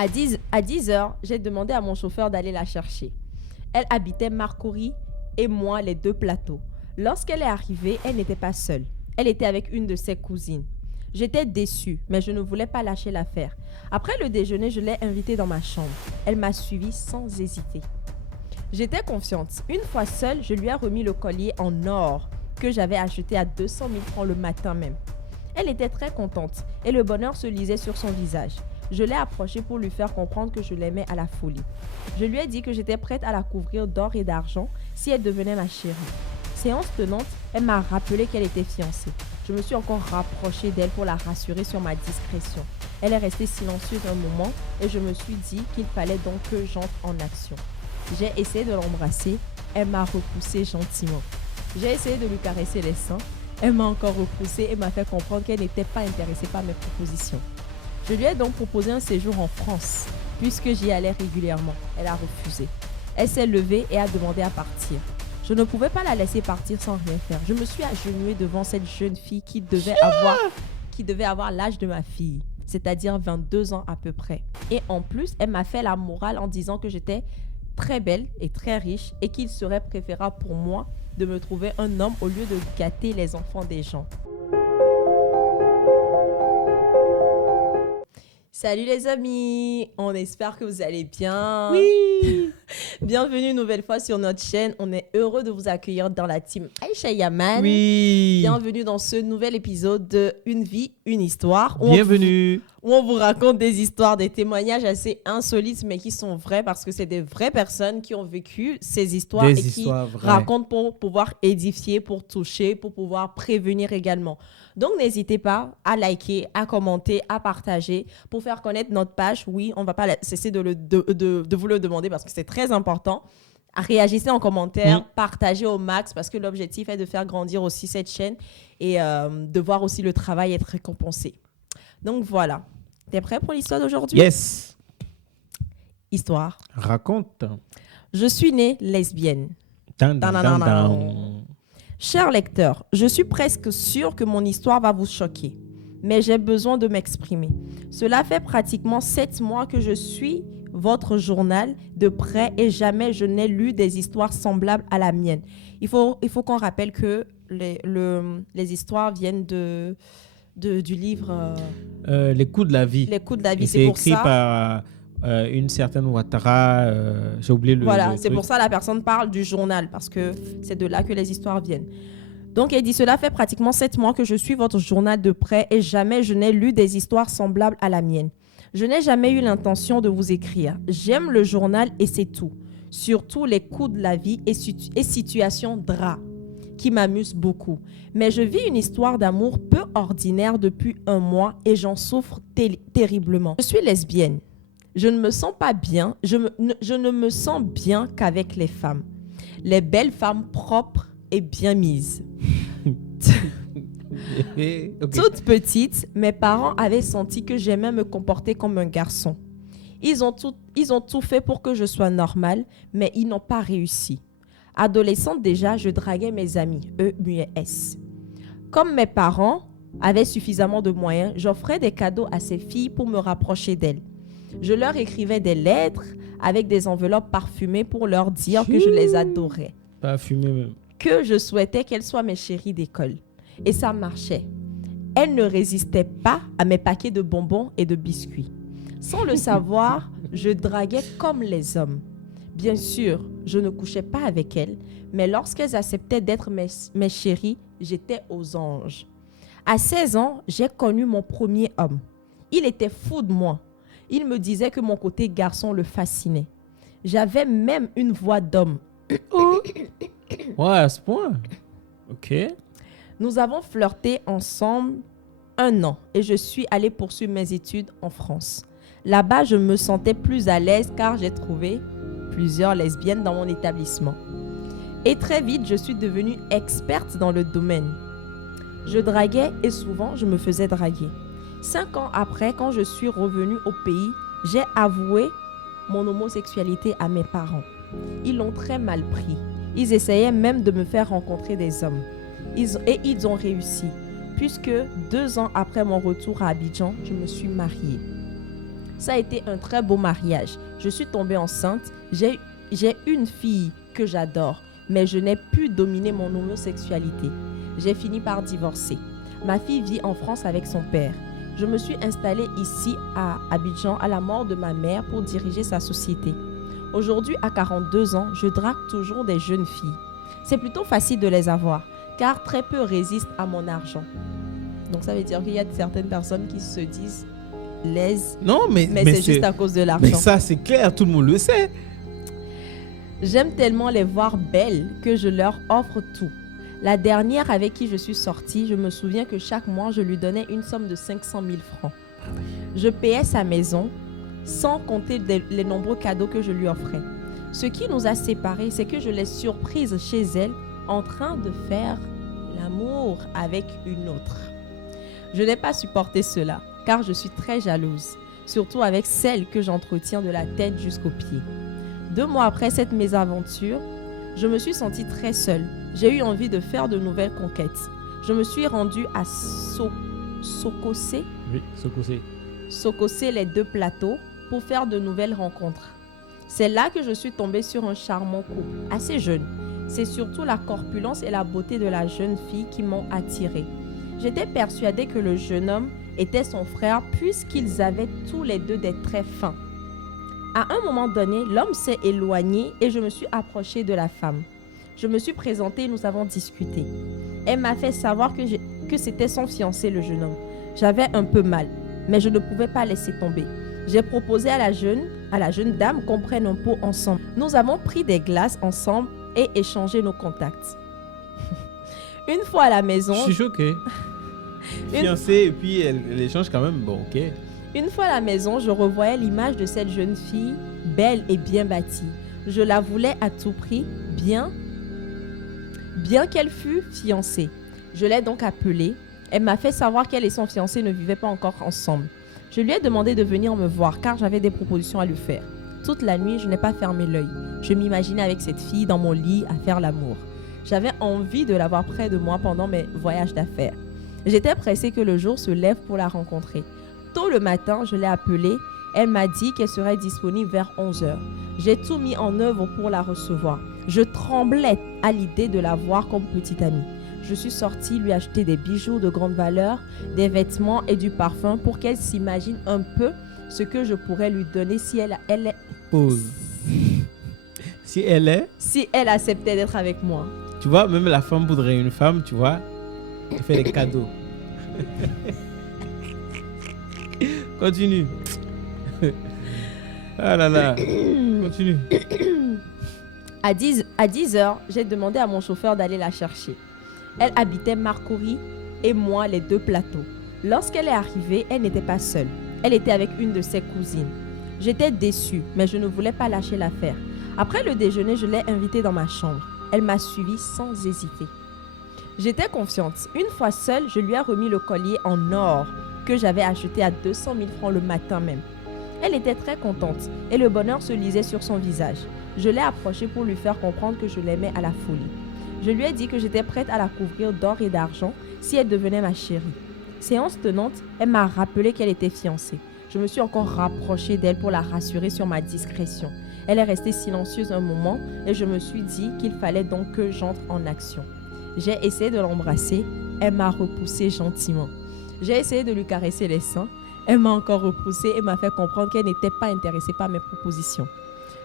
À 10 heures, j'ai demandé à mon chauffeur d'aller la chercher. Elle habitait Marcory et moi les deux plateaux. Lorsqu'elle est arrivée, elle n'était pas seule. Elle était avec une de ses cousines. J'étais déçue, mais je ne voulais pas lâcher l'affaire. Après le déjeuner, je l'ai invitée dans ma chambre. Elle m'a suivie sans hésiter. J'étais confiante. Une fois seule, je lui ai remis le collier en or que j'avais acheté à 200 000 francs le matin même. Elle était très contente et le bonheur se lisait sur son visage. Je l'ai approchée pour lui faire comprendre que je l'aimais à la folie. Je lui ai dit que j'étais prête à la couvrir d'or et d'argent si elle devenait ma chérie. Séance tenante, elle m'a rappelé qu'elle était fiancée. Je me suis encore rapprochée d'elle pour la rassurer sur ma discrétion. Elle est restée silencieuse un moment et je me suis dit qu'il fallait donc que j'entre en action. J'ai essayé de l'embrasser, elle m'a repoussée gentiment. J'ai essayé de lui caresser les seins, elle m'a encore repoussée et m'a fait comprendre qu'elle n'était pas intéressée par mes propositions. Je lui ai donc proposé un séjour en France, puisque j'y allais régulièrement. Elle a refusé. Elle s'est levée et a demandé à partir. Je ne pouvais pas la laisser partir sans rien faire. Je me suis agenouillée devant cette jeune fille qui devait avoir l'âge de ma fille, c'est-à-dire 22 ans à peu près. Et en plus, elle m'a fait la morale en disant que j'étais très belle et très riche et qu'il serait préférable pour moi de me trouver un homme au lieu de gâter les enfants des gens. Salut les amis, on espère que vous allez bien. Oui. Bienvenue une nouvelle fois sur notre chaîne. On est heureux de vous accueillir dans la team Aïcha Yaman. Oui. Bienvenue dans ce nouvel épisode de Une vie, une histoire. Bienvenue. Où on vous raconte des histoires, des témoignages assez insolites, mais qui sont vrais parce que c'est des vraies personnes qui ont vécu ces histoires et qui racontent pour pouvoir édifier, pour toucher, pour pouvoir prévenir également. Donc, n'hésitez pas à liker, à commenter, à partager pour faire connaître notre page. Oui, on ne va pas cesser de vous le demander parce que c'est très important. Réagissez en commentaire, partagez au max parce que l'objectif est de faire grandir aussi cette chaîne et de voir aussi le travail être récompensé. Donc voilà. T'es prêt pour l'histoire d'aujourd'hui? Yes. Histoire. Raconte. Je suis née lesbienne. Down. Cher lecteur, je suis presque sûre que mon histoire va vous choquer. Mais j'ai besoin de m'exprimer. Cela fait pratiquement 7 mois que je suis votre journal de près et jamais je n'ai lu des histoires semblables à la mienne. Il faut qu'on rappelle que les histoires viennent du livre... Les coups de la vie. Les coups de la vie, c'est écrit par une certaine Ouattara. J'ai oublié le Voilà, le c'est truc. pour ça que la personne parle du journal, parce que c'est de là que les histoires viennent. Donc, elle dit, cela fait pratiquement 7 mois que je suis votre journal de près et jamais je n'ai lu des histoires semblables à la mienne. Je n'ai jamais eu l'intention de vous écrire. J'aime le journal et c'est tout. Surtout les coups de la vie et situations drap qui m'amusent beaucoup. Mais je vis une histoire d'amour peu ordinaire depuis 1 mois et j'en souffre terriblement. Je suis lesbienne. Je ne me sens pas bien. Je ne me sens bien qu'avec les femmes. Les belles femmes propres et bien mises. Okay. Toute petite, mes parents avaient senti que j'aimais me comporter comme un garçon. Ils ont tout fait pour que je sois normale, mais ils n'ont pas réussi. Adolescente déjà, je draguais mes amis, E-M-U-S. Comme mes parents avaient suffisamment de moyens, j'offrais des cadeaux à ces filles pour me rapprocher d'elles. Je leur écrivais des lettres avec des enveloppes parfumées pour leur dire que je les adorais. Parfumé même. Que je souhaitais qu'elles soient mes chéries d'école. Et ça marchait. Elles ne résistaient pas à mes paquets de bonbons et de biscuits. Sans le savoir, je draguais comme les hommes. Bien sûr, je ne couchais pas avec elles, mais lorsqu'elles acceptaient d'être mes chéries, j'étais aux anges. À 16 ans, j'ai connu mon premier homme. Il était fou de moi. Il me disait que mon côté garçon le fascinait. J'avais même une voix d'homme. Ouais, à ce point. Ok. Nous avons flirté ensemble 1 an et je suis allée poursuivre mes études en France. Là-bas, je me sentais plus à l'aise car j'ai trouvé plusieurs lesbiennes dans mon établissement. Et très vite, je suis devenue experte dans le domaine. Je draguais et souvent, je me faisais draguer. 5 ans après, quand je suis revenue au pays, j'ai avoué mon homosexualité à mes parents. Ils l'ont très mal pris. Ils essayaient même de me faire rencontrer des hommes. Ils ont réussi, puisque 2 ans après mon retour à Abidjan, je me suis mariée. Ça a été un très beau mariage. Je suis tombée enceinte. J'ai une fille que j'adore, mais je n'ai pu dominer mon homosexualité. J'ai fini par divorcer. Ma fille vit en France avec son père. Je me suis installée ici à Abidjan à la mort de ma mère pour diriger sa société. Aujourd'hui, à 42 ans, je drague toujours des jeunes filles. C'est plutôt facile de les avoir, car très peu résistent à mon argent. Donc ça veut dire qu'il y a certaines personnes qui se disent laises, Non, mais c'est juste à cause de Mais l'argent. ça, c'est clair, tout le monde le sait. J'aime tellement les voir belles que je leur offre tout. La dernière avec qui je suis sortie, je me souviens que chaque mois, je lui donnais une somme de 500 000 francs. Je payais sa maison, sans compter les nombreux cadeaux que je lui offrais. Ce qui nous a séparés, c'est que je l'ai surprise chez elle en train de faire l'amour avec une autre. Je n'ai pas supporté cela, car je suis très jalouse, surtout avec celle que j'entretiens de la tête jusqu'aux pieds. 2 mois après cette mésaventure, je me suis sentie très seule. J'ai eu envie de faire de nouvelles conquêtes. Je me suis rendue à Sokosé, Oui, Sokosé. Sokosé les 2 plateaux, pour faire de nouvelles rencontres. C'est là que je suis tombée sur un charmant couple, assez jeune. C'est surtout la corpulence et la beauté de la jeune fille qui m'ont attirée. J'étais persuadée que le jeune homme était son frère puisqu'ils avaient tous les 2 des traits fins. À un moment donné, l'homme s'est éloigné et je me suis approchée de la femme. Je me suis présentée et nous avons discuté. Elle m'a fait savoir que c'était son fiancé, le jeune homme. J'avais un peu mal, mais je ne pouvais pas laisser tomber. J'ai proposé à la jeune dame qu'on prenne un pot ensemble. Nous avons pris des glaces ensemble et échangé nos contacts. Une fois à la maison... Je suis choqué. Fiancée, et puis elle échange quand même. Bon, ok. Une fois à la maison, je revoyais l'image de cette jeune fille, belle et bien bâtie. Je la voulais à tout prix, bien qu'elle fût fiancée. Je l'ai donc appelée. Elle m'a fait savoir qu'elle et son fiancé ne vivaient pas encore ensemble. Je lui ai demandé de venir me voir car j'avais des propositions à lui faire. Toute la nuit, je n'ai pas fermé l'œil. Je m'imaginais avec cette fille dans mon lit à faire l'amour. J'avais envie de l'avoir près de moi pendant mes voyages d'affaires. J'étais pressée que le jour se lève pour la rencontrer. Tôt le matin, je l'ai appelée. Elle m'a dit qu'elle serait disponible vers 11h. J'ai tout mis en œuvre pour la recevoir. Je tremblais à l'idée de la voir comme petite amie. Je suis sortie lui acheter des bijoux de grande valeur, des vêtements et du parfum pour qu'elle s'imagine un peu ce que je pourrais lui donner si elle Pause. Si elle acceptait d'être avec moi. Tu vois, même la femme voudrait une femme, tu vois, elle fait des cadeaux. Continue. Ah là là. Continue. À 10h, j'ai demandé à mon chauffeur d'aller la chercher. Elle habitait Marcory et moi les 2 plateaux. Lorsqu'elle est arrivée, elle n'était pas seule. Elle était avec une de ses cousines. J'étais déçue, mais je ne voulais pas lâcher l'affaire. Après le déjeuner, je l'ai invitée dans ma chambre. Elle m'a suivie sans hésiter. J'étais confiante. Une fois seule, je lui ai remis le collier en or que j'avais acheté à 200 000 francs le matin même. Elle était très contente et le bonheur se lisait sur son visage. Je l'ai approchée pour lui faire comprendre que je l'aimais à la folie. Je lui ai dit que j'étais prête à la couvrir d'or et d'argent si elle devenait ma chérie. Séance tenante, elle m'a rappelé qu'elle était fiancée. Je me suis encore rapprochée d'elle pour la rassurer sur ma discrétion. Elle est restée silencieuse un moment et je me suis dit qu'il fallait donc que j'entre en action. J'ai essayé de l'embrasser, elle m'a repoussée gentiment. J'ai essayé de lui caresser les seins, elle m'a encore repoussée et m'a fait comprendre qu'elle n'était pas intéressée par mes propositions.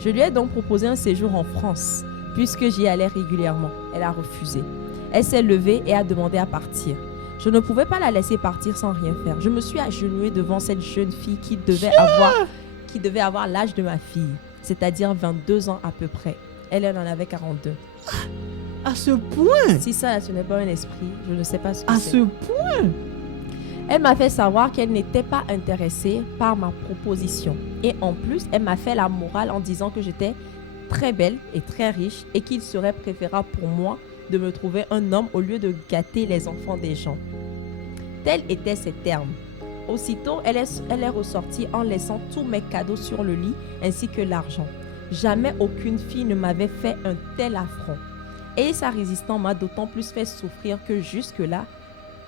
Je lui ai donc proposé un séjour en France, puisque j'y allais régulièrement. Elle a refusé. Elle s'est levée et a demandé à partir. Je ne pouvais pas la laisser partir sans rien faire. Je me suis agenouillée devant cette jeune fille qui devait avoir l'âge de ma fille, c'est-à-dire 22 ans à peu près. Elle en avait 42. À ce point? Si ça, ce n'est pas un esprit, je ne sais pas ce que À c'est. ce point? Elle m'a fait savoir qu'elle n'était pas intéressée par ma proposition. Et en plus, elle m'a fait la morale en disant que j'étais très belle et très riche et qu'il serait préférable pour moi de me trouver un homme au lieu de gâter les enfants des gens. Tels étaient ses termes. Aussitôt, elle est ressortie en laissant tous mes cadeaux sur le lit ainsi que l'argent. Jamais aucune fille ne m'avait fait un tel affront. Et sa résistance m'a d'autant plus fait souffrir que jusque-là,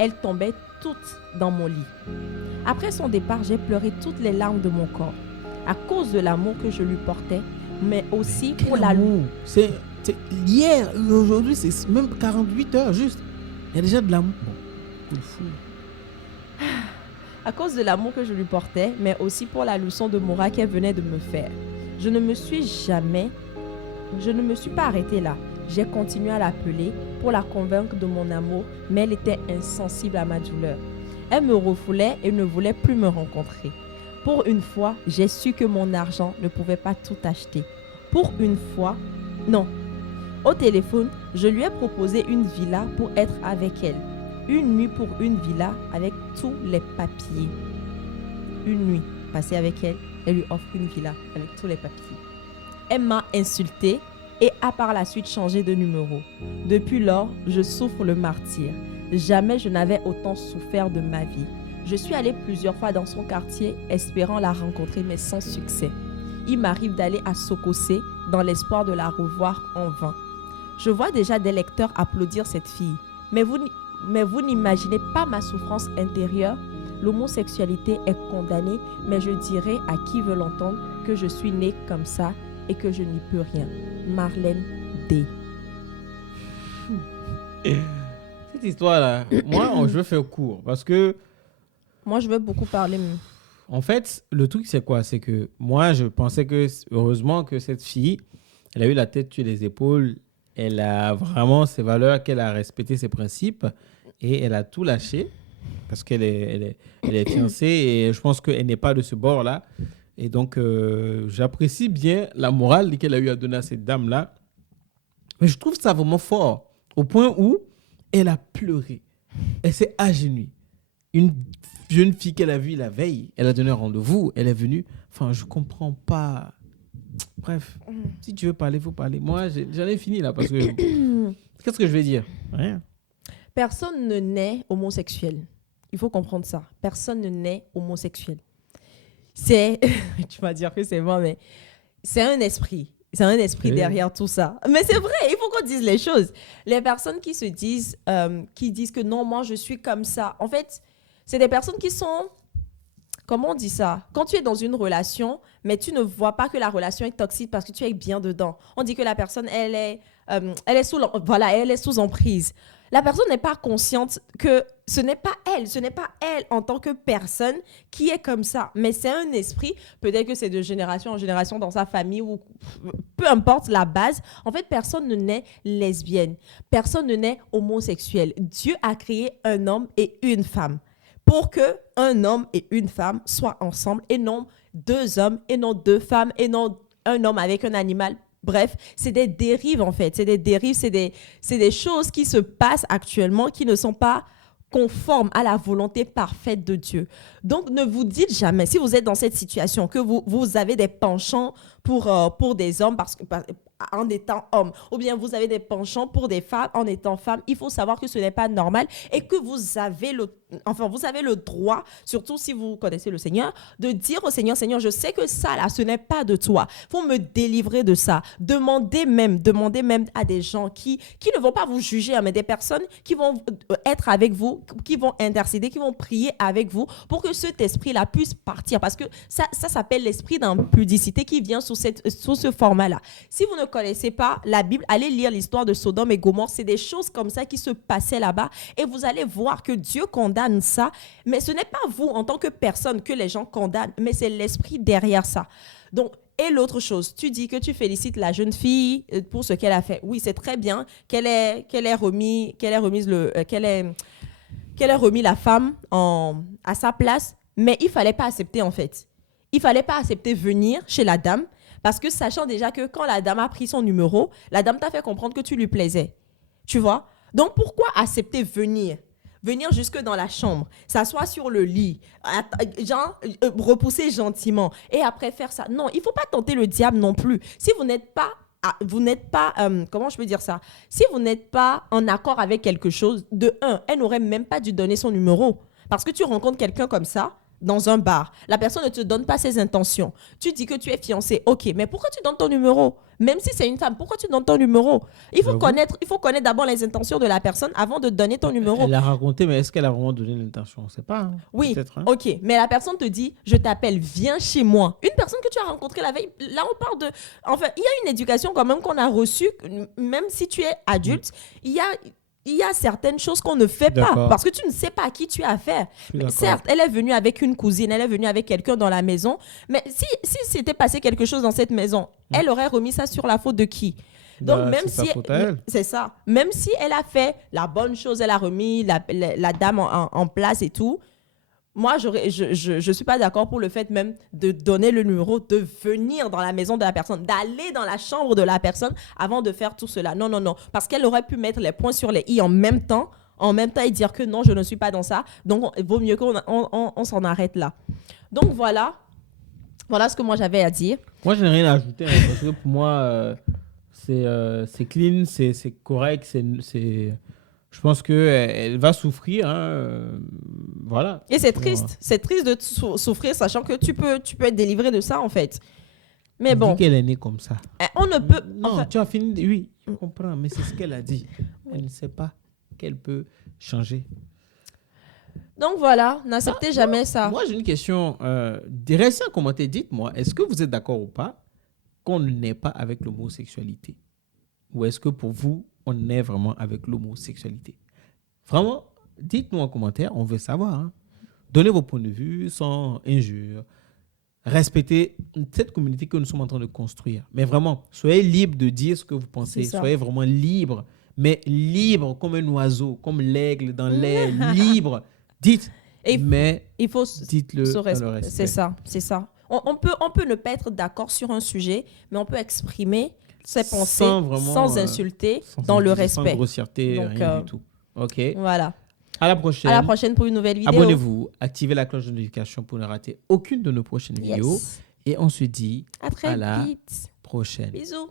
Elle tombait toute dans mon lit. Après son départ, j'ai pleuré toutes les larmes de mon corps, à cause de l'amour que je lui portais, mais aussi pour la... L'amour. C'est hier, aujourd'hui, c'est même 48 heures juste. Il y a déjà de l'amour. Bon, coup de fou. À cause de l'amour que je lui portais, mais aussi pour la leçon de morale qu'elle venait de me faire. Je ne me suis pas arrêtée là. J'ai continué à l'appeler pour la convaincre de mon amour, mais elle était insensible à ma douleur. Elle me refoulait et ne voulait plus me rencontrer. Pour une fois, j'ai su que mon argent ne pouvait pas tout acheter. Pour une fois, non. Au téléphone, je lui ai proposé une villa pour être avec elle. Une nuit pour une villa avec tous les papiers. Une nuit passée avec elle, elle lui offre une villa avec tous les papiers. Elle m'a insultée et a par la suite changé de numéro. Depuis lors, je souffre le martyre. Jamais je n'avais autant souffert de ma vie. Je suis allée plusieurs fois dans son quartier espérant la rencontrer mais sans succès. Il m'arrive d'aller à Sokosé dans l'espoir de la revoir en vain. Je vois déjà des lecteurs applaudir cette fille. Mais vous n'imaginez pas ma souffrance intérieure. L'homosexualité est condamnée, mais je dirai à qui veut l'entendre que je suis née comme ça et que je n'y peux rien. Marlène D. Cette histoire-là, moi, je veux faire court parce que, Moi, je veux beaucoup parler. en fait, le truc, c'est quoi? C'est que moi, je pensais que, heureusement, que cette fille, elle a eu la tête sur les épaules, elle a vraiment ses valeurs, qu'elle a respecté ses principes et elle a tout lâché parce qu'elle est fiancée et je pense qu'elle n'est pas de ce bord-là. Et donc, j'apprécie bien la morale qu'elle a eu à donner à cette dame-là. Mais je trouve ça vraiment fort, au point où elle a pleuré. Elle s'est agenouillée. Une jeune fille qu'elle a vue la veille, elle a donné un rendez-vous, elle est venue. Enfin, je comprends pas. Bref, si tu veux parler, il faut parler. Moi, j'en ai fini là, parce que... Qu'est-ce que je vais dire? Rien. Personne ne naît homosexuel. Il faut comprendre ça. Personne ne naît homosexuel. C'est... tu vas dire que c'est moi, mais c'est un esprit. C'est un esprit derrière tout ça. Mais c'est vrai, il faut qu'on dise les choses. Les personnes qui se disent, qui disent que non, moi, je suis comme ça. En fait, c'est des personnes qui sont... Comment on dit ça? Quand tu es dans une relation, mais tu ne vois pas que la relation est toxique parce que tu es bien dedans. On dit que la personne, elle est sous emprise. La personne n'est pas consciente que ce n'est pas elle en tant que personne qui est comme ça. Mais c'est un esprit, peut-être que c'est de génération en génération dans sa famille ou peu importe la base. En fait, personne ne naît lesbienne. Personne ne naît homosexuel. Dieu a créé un homme et une femme pour que un homme et une femme soient ensemble et non deux hommes et non deux femmes et non un homme avec un animal. Bref, c'est des dérives en fait. C'est des dérives, c'est des choses qui se passent actuellement qui ne sont pas conformes à la volonté parfaite de Dieu. Donc, ne vous dites jamais, si vous êtes dans cette situation, que vous avez des penchants pour des hommes en étant homme, ou bien vous avez des penchants pour des femmes en étant femme, il faut savoir que ce n'est pas normal et que vous avez le droit, surtout si vous connaissez le Seigneur, de dire au Seigneur, Seigneur, je sais que ça là, ce n'est pas de toi. Il faut me délivrer de ça. Demandez même à des gens qui ne vont pas vous juger, mais des personnes qui vont être avec vous, qui vont intercéder, qui vont prier avec vous pour que cet esprit-là puisse partir. Parce que ça s'appelle l'esprit d'impudicité qui vient sous ce format-là. Si vous ne connaissez pas la Bible, allez lire l'histoire de Sodome et Gomorrhe. C'est des choses comme ça qui se passaient là-bas et vous allez voir que Dieu condamne ça. Mais ce n'est pas vous en tant que personne que les gens condamnent, mais c'est l'esprit derrière ça. Donc, et l'autre chose, tu dis que tu félicites la jeune fille pour ce qu'elle a fait. Oui, c'est très bien qu'elle ait remis la femme à sa place, mais il fallait pas accepter en fait. Il fallait pas accepter venir chez la dame parce que sachant déjà que quand la dame a pris son numéro, la dame t'a fait comprendre que tu lui plaisais. Tu vois? Donc pourquoi accepter venir jusque dans la chambre, s'asseoir sur le lit, repousser gentiment et après faire ça? Non, il faut pas tenter le diable non plus. Si vous n'êtes pas comment je peux dire ça? Si vous n'êtes pas en accord avec quelque chose, de un, elle n'aurait même pas dû donner son numéro. Parce que tu rencontres quelqu'un comme ça, dans un bar. La personne ne te donne pas ses intentions. Tu dis que tu es fiancé. OK, mais pourquoi tu donnes ton numéro? Même si c'est une femme, pourquoi tu donnes ton numéro? Il faut connaître d'abord les intentions de la personne avant de donner ton numéro. Elle l'a raconté, mais est-ce qu'elle a vraiment donné l'intention? On ne sait pas. Hein. Oui, Hein. OK, mais la personne te dit, je t'appelle, viens chez moi. Une personne que tu as rencontrée la veille, là on parle de... Enfin, il y a une éducation quand même qu'on a reçue, même si tu es adulte, il y a certaines choses qu'on ne fait pas parce que tu ne sais pas à qui tu as affaire. Mais certes, elle est venue avec une cousine, elle est venue avec quelqu'un dans la maison, mais si s'était passé quelque chose dans cette maison, elle aurait remis ça sur la faute de qui? Donc, même si... C'est ça. Même si elle a fait la bonne chose, elle a remis la dame en place et tout, moi, je suis pas d'accord pour le fait même de donner le numéro, de venir dans la maison de la personne, d'aller dans la chambre de la personne avant de faire tout cela. Non, non, non. Parce qu'elle aurait pu mettre les points sur les i en même temps et dire que non, je ne suis pas dans ça. Donc, il vaut mieux qu'on s'en arrête là. Donc, voilà. Voilà ce que moi, j'avais à dire. Moi, je n'ai rien à ajouter. Hein, parce que pour moi, c'est clean, c'est correct, je pense qu'elle va souffrir. Hein, voilà. Et c'est triste. Ouais. C'est triste de souffrir, sachant que tu peux être délivré de ça, en fait. Mais bon. Dit qu'elle est née comme ça. On ne peut... Non, enfin... tu as fini... Oui, je comprends, mais c'est ce qu'elle a dit. Elle ne sait pas qu'elle peut changer. Donc voilà, n'acceptez jamais ça. Moi, j'ai une question. Restez en commentaire, dites-moi, est-ce que vous êtes d'accord ou pas qu'on n'est pas avec l'homosexualité? Ou est-ce que pour vous, on est vraiment avec l'homosexualité? Vraiment, dites-nous en commentaire, on veut savoir. Hein. Donnez vos points de vue sans injure. Respectez cette communauté que nous sommes en train de construire. Mais vraiment, soyez libre de dire ce que vous pensez. Soyez vraiment libre, mais libre comme un oiseau, comme l'aigle dans l'air, libre. Dites, mais il faut dites-le dans le respect. C'est ça, c'est ça. On peut ne pas être d'accord sur un sujet, mais on peut exprimer ses pensées sans insulter, dans le respect. Sans grossièreté, rien du tout. OK. Voilà. À la prochaine. À la prochaine pour une nouvelle vidéo. Abonnez-vous, activez la cloche de notification pour ne rater aucune de nos prochaines vidéos. Et on se dit à très la vite. prochaine. Bisous.